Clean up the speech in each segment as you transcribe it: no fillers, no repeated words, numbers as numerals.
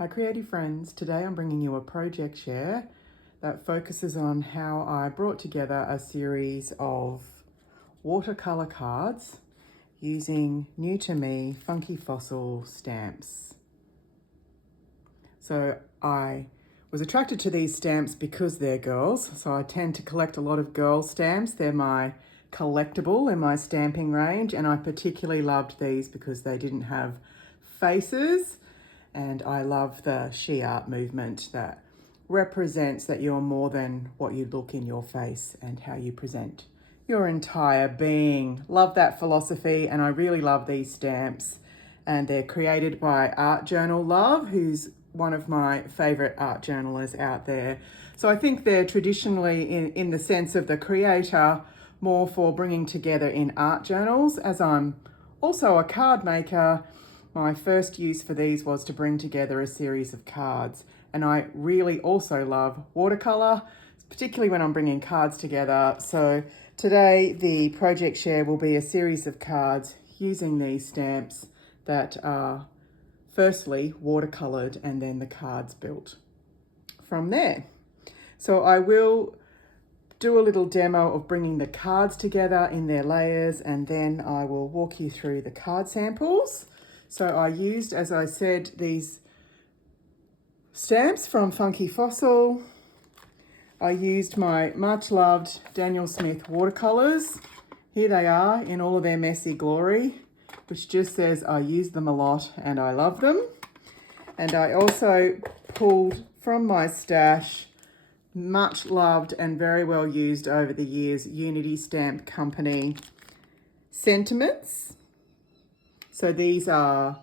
Hi creative friends, today I'm bringing you a project share that focuses on how I brought together a series of watercolour cards using new to me funky fossil stamps. So I was attracted to these stamps because they're girls, so I tend to collect a lot of girl stamps. They're my collectible in my stamping range, and I particularly loved these because they didn't have faces. And I love the she art movement that represents that you're more than what you look in your face and how you present your entire being. Love that philosophy, and I really love these stamps. And they're created by Art Journal Love, who's one of my favourite art journalists out there. So I think they're traditionally, in the sense of the creator, more for bringing together in art journals. As I'm also a card maker, my first use for these was to bring together a series of cards. And I really also love watercolour, particularly when I'm bringing cards together. So today the project share will be a series of cards using these stamps that are firstly watercoloured and then the cards built from there. So I will do a little demo of bringing the cards together in their layers, and then I will walk you through the card samples. So I used, as I said, these stamps from Funky Fossil. I used my much loved Daniel Smith watercolours. Here they are in all of their messy glory, which just says I use them a lot and I love them. And I also pulled from my stash much loved and very well used over the years Unity Stamp Company sentiments. So these were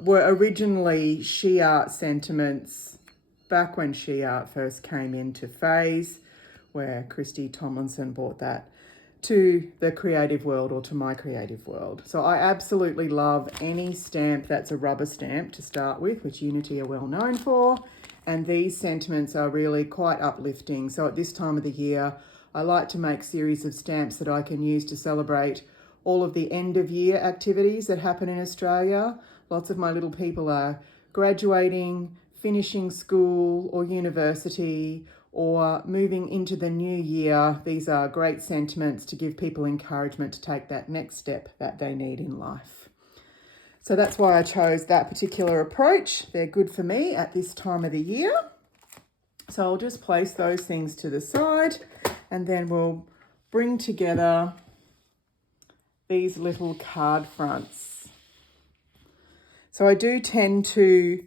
originally She Art sentiments back when She Art first came into phase, where Christy Tomlinson brought that to the creative world, or to my creative world. So I absolutely love any stamp that's a rubber stamp to start with, which Unity are well known for. And these sentiments are really quite uplifting. So at this time of the year, I like to make series of stamps that I can use to celebrate all of the end of year activities that happen in Australia. Lots of my little people are graduating, finishing school or university, or moving into the new year. These are great sentiments to give people encouragement to take that next step that they need in life. So that's why I chose that particular approach. They're good for me at this time of the year. So I'll just place those things to the side, and then we'll bring together these little card fronts. So I do tend to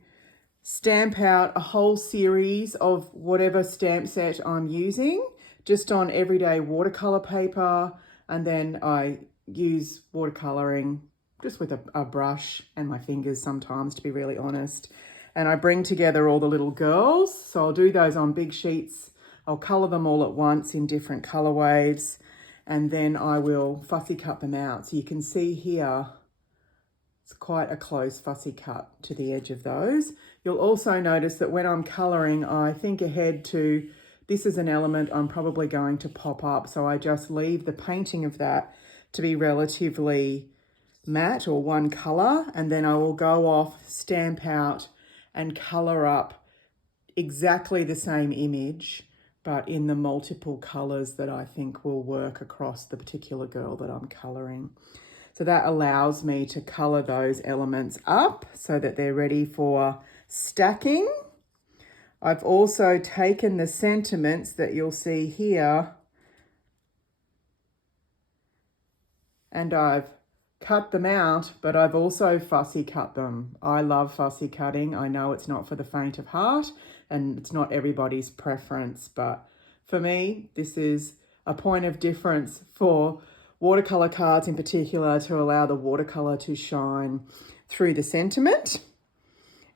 stamp out a whole series of whatever stamp set I'm using just on everyday watercolour paper, and then I use watercolouring just with a brush and my fingers sometimes, to be really honest. And I bring together all the little girls. So I'll do those on big sheets. I'll colour them all at once in different colour waves, and then I will fussy cut them out. So you can see here, it's quite a close fussy cut to the edge of those. You'll also notice that when I'm colouring, I think ahead to, this is an element I'm probably going to pop up. So I just leave the painting of that to be relatively matte or one colour, and then I will go off, stamp out and colour up exactly the same image, but in the multiple colours that I think will work across the particular girl that I'm colouring. So that allows me to colour those elements up so that they're ready for stacking. I've also taken the sentiments that you'll see here, and I've cut them out, but I've also fussy cut them. I love fussy cutting. I know it's not for the faint of heart, and it's not everybody's preference, but for me, this is a point of difference for watercolour cards in particular, to allow the watercolour to shine through the sentiment.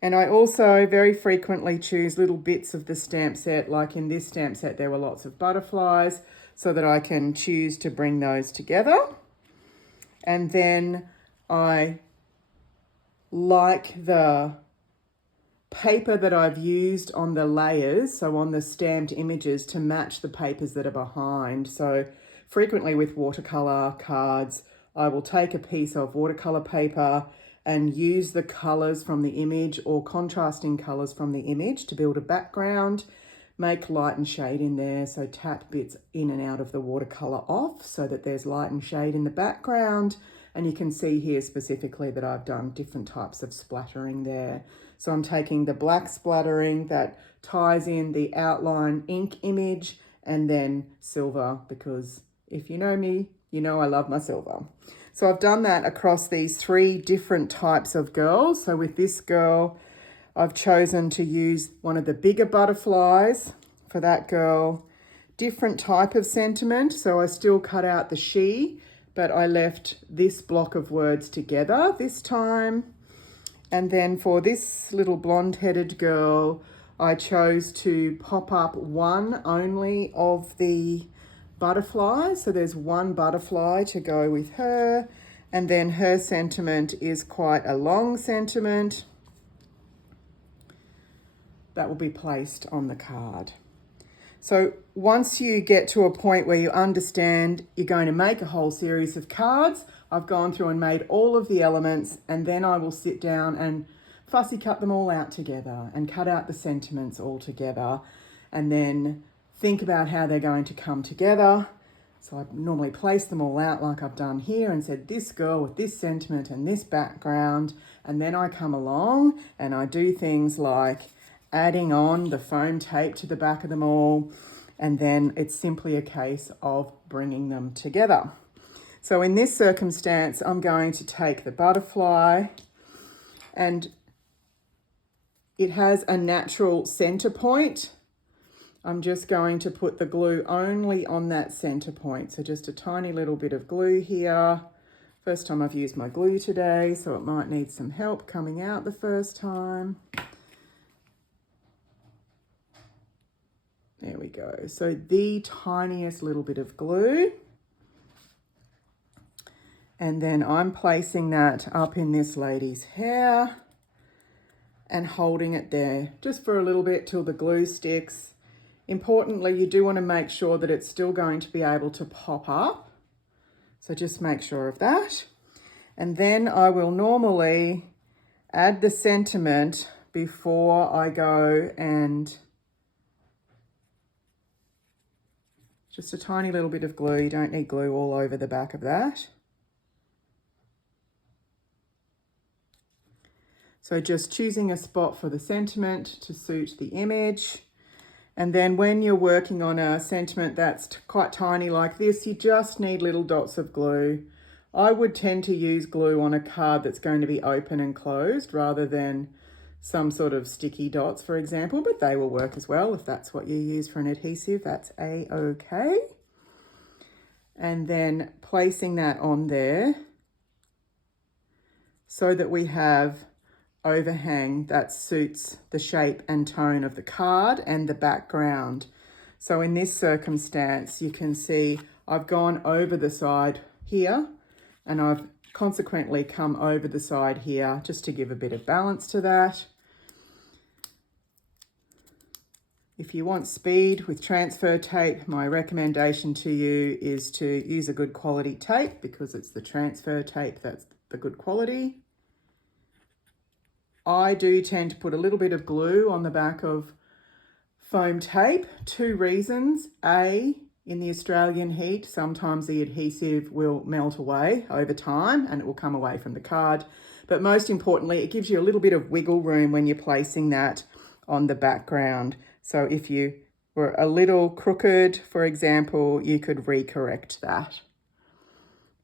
And I also very frequently choose little bits of the stamp set, like in this stamp set there were lots of butterflies, so that I can choose to bring those together. And then I like the paper that I've used on the layers, so on the stamped images, to match the papers that are behind. So frequently with watercolour cards, I will take a piece of watercolour paper and use the colours from the image or contrasting colours from the image to build a background. Make light and shade in there, so tap bits in and out of the watercolour off so that there's light and shade in the background. And you can see here specifically that I've done different types of splattering there. So I'm taking the black splattering that ties in the outline ink image, and then silver, because if you know me, you know I love my silver. So I've done that across these 3 different types of girls. So with this girl, I've chosen to use one of the bigger butterflies for that girl. Different type of sentiment, so I still cut out the she, but I left this block of words together this time. And then for this little blonde-headed girl, I chose to pop up one only of the butterflies. So there's one butterfly to go with her, and then her sentiment is quite a long sentiment that will be placed on the card. So once you get to a point where you understand you're going to make a whole series of cards, I've gone through and made all of the elements, and then I will sit down and fussy cut them all out together and cut out the sentiments all together, and then think about how they're going to come together. So I normally place them all out like I've done here and said this girl with this sentiment and this background, and then I come along and I do things like adding on the foam tape to the back of them all, and then it's simply a case of bringing them together. So in this circumstance, I'm going to take the butterfly, and it has a natural center point. I'm just going to put the glue only on that center point. So just a tiny little bit of glue here. First time I've used my glue today, so it might need some help coming out the first time. There we go. So the tiniest little bit of glue. And then I'm placing that up in this lady's hair and holding it there just for a little bit till the glue sticks. Importantly, you do want to make sure that it's still going to be able to pop up. So just make sure of that. And then I will normally add the sentiment before I go and just a tiny little bit of glue. You don't need glue all over the back of that. So just choosing a spot for the sentiment to suit the image. And then when you're working on a sentiment that's quite tiny like this, you just need little dots of glue. I would tend to use glue on a card that's going to be open and closed rather than some sort of sticky dots, for example, but they will work as well if that's what you use for an adhesive. That's a-okay. And then placing that on there so that we have overhang that suits the shape and tone of the card and the background. So in this circumstance, you can see I've gone over the side here, and I've consequently come over the side here just to give a bit of balance to that. If you want speed with transfer tape, my recommendation to you is to use a good quality tape, because it's the transfer tape that's the good quality. I do tend to put a little bit of glue on the back of foam tape. 2 reasons. A, in the Australian heat, sometimes the adhesive will melt away over time and it will come away from the card. But most importantly, it gives you a little bit of wiggle room when you're placing that on the background. So if you were a little crooked, for example, you could recorrect that.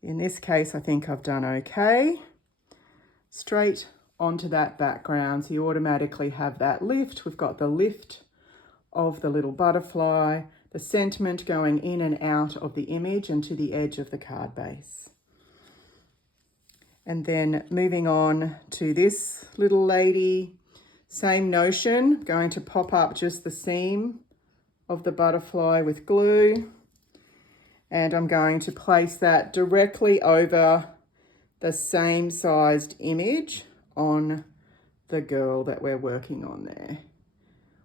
In this case, I think I've done okay. Straight onto that background, so you automatically have that lift. We've got the lift of the little butterfly, the sentiment going in and out of the image and to the edge of the card base. And then moving on to this little lady, same notion, going to pop up just the seam of the butterfly with glue, and I'm going to place that directly over the same sized image on the girl that we're working on there.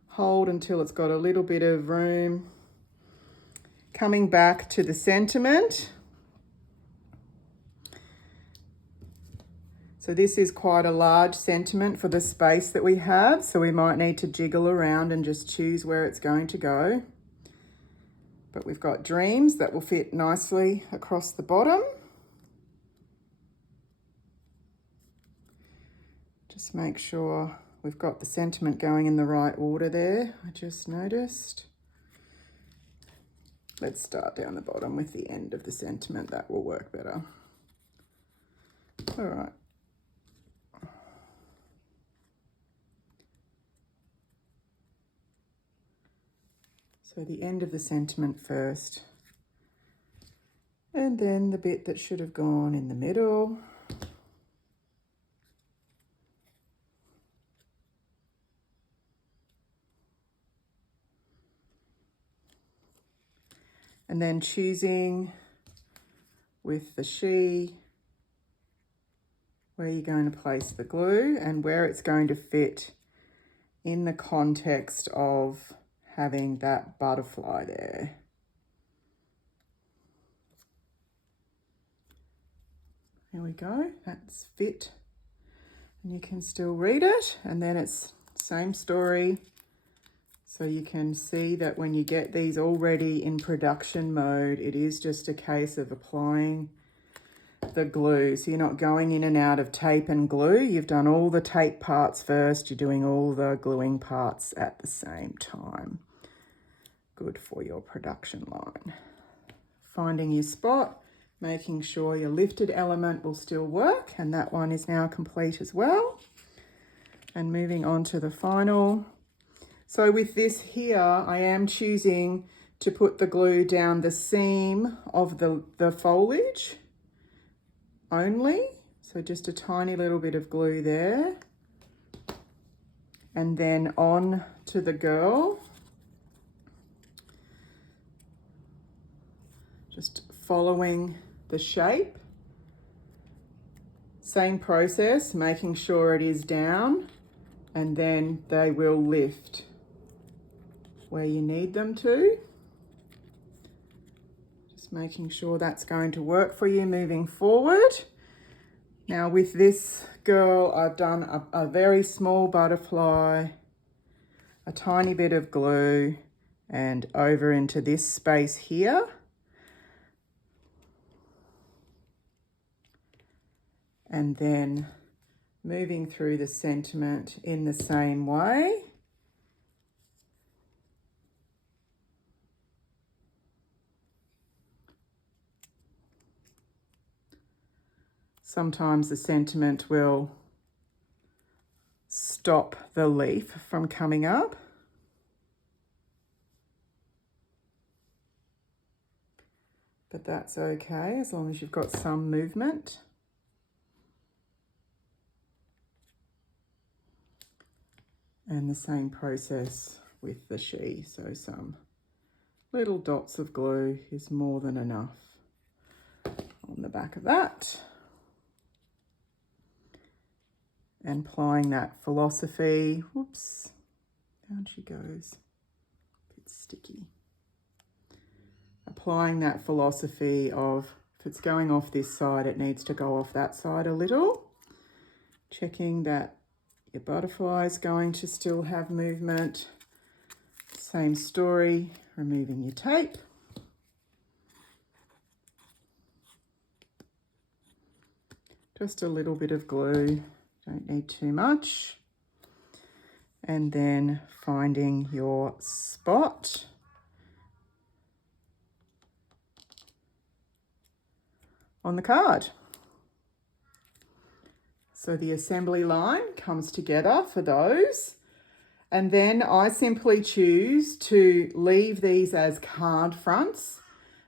Hold until it's got a little bit of room. Coming back to the sentiment. So this is quite a large sentiment for the space that we have, so we might need to jiggle around and just choose where it's going to go. But we've got dreams that will fit nicely across the bottom. Just make sure we've got the sentiment going in the right order there, I just noticed. Let's start down the bottom with the end of the sentiment, that will work better. All right. So the end of the sentiment first, and then the bit that should have gone in the middle. And then choosing with the she where you're going to place the glue and where it's going to fit in the context of having that butterfly there. There we go, that's fit. And you can still read it, and then it's same story. So you can see that when you get these already in production mode, it is just a case of applying the glue. So you're not going in and out of tape and glue. You've done all the tape parts first. You're doing all the gluing parts at the same time. Good for your production line. Finding your spot, making sure your lifted element will still work, and that one is now complete as well. And moving on to the final. So with this here, I am choosing to put the glue down the seam of the foliage only. So just a tiny little bit of glue there. And then on to the girl. Just following the shape. Same process, making sure it is down, and then they will lift where you need them to. Just making sure that's going to work for you moving forward. Now with this girl, I've done a very small butterfly, a tiny bit of glue, and over into this space here. And then moving through the sentiment in the same way. Sometimes the sentiment will stop the leaf from coming up. But that's okay as long as you've got some movement. And the same process with the she. So some little dots of glue is more than enough on the back of that. And applying that philosophy. Whoops, down she goes. A bit sticky. Applying that philosophy of if it's going off this side, it needs to go off that side a little. Checking that your butterfly is going to still have movement. Same story, removing your tape. Just a little bit of glue, don't need too much. And then finding your spot. On the card. So the assembly line comes together for those. And then I simply choose to leave these as card fronts.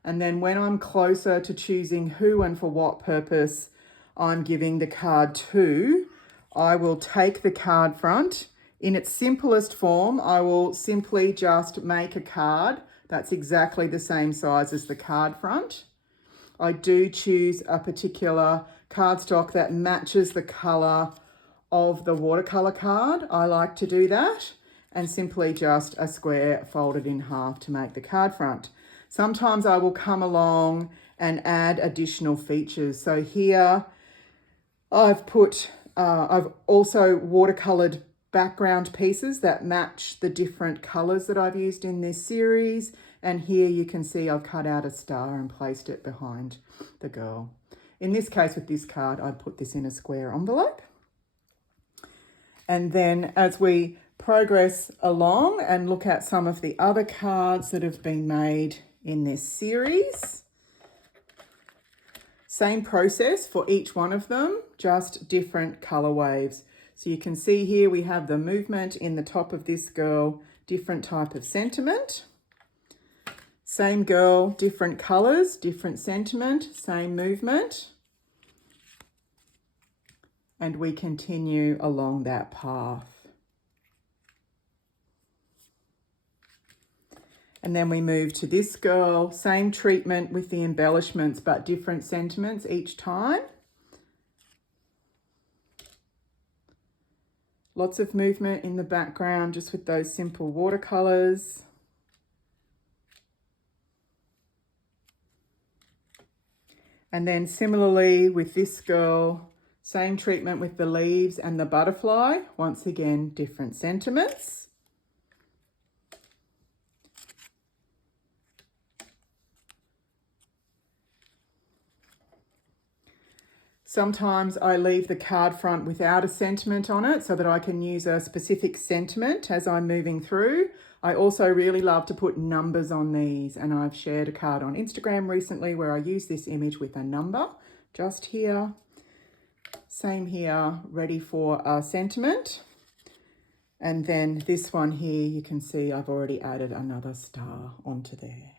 And then when I'm closer to choosing who and for what purpose I'm giving the card to, I will take the card front. In its simplest form, I will simply just make a card that's exactly the same size as the card front. I do choose a particular cardstock that matches the colour of the watercolour card. I like to do that, and simply just a square folded in half to make the card front. Sometimes I will come along and add additional features. So here I've also watercolored background pieces that match the different colors that I've used in this series. And here you can see I've cut out a star and placed it behind the girl. In this case, with this card, I put this in a square envelope. And then as we progress along and look at some of the other cards that have been made in this series, same process for each one of them, just different color waves. So you can see here we have the movement in the top of this girl, different type of sentiment. Same girl, different colors, different sentiment, same movement. And we continue along that path. And then we move to this girl, same treatment with the embellishments, but different sentiments each time. Lots of movement in the background just with those simple watercolors. And then similarly with this girl, same treatment with the leaves and the butterfly. Once again, different sentiments. Sometimes I leave the card front without a sentiment on it so that I can use a specific sentiment as I'm moving through. I also really love to put numbers on these, and I've shared a card on Instagram recently where I use this image with a number just here. Same here, ready for a sentiment. And then this one here, you can see I've already added another star onto there.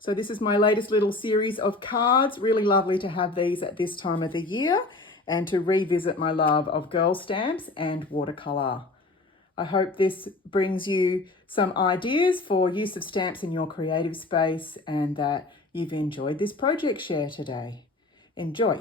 So this is my latest little series of cards. Really lovely to have these at this time of the year and to revisit my love of girl stamps and watercolour. I hope this brings you some ideas for use of stamps in your creative space and that you've enjoyed this project share today. Enjoy.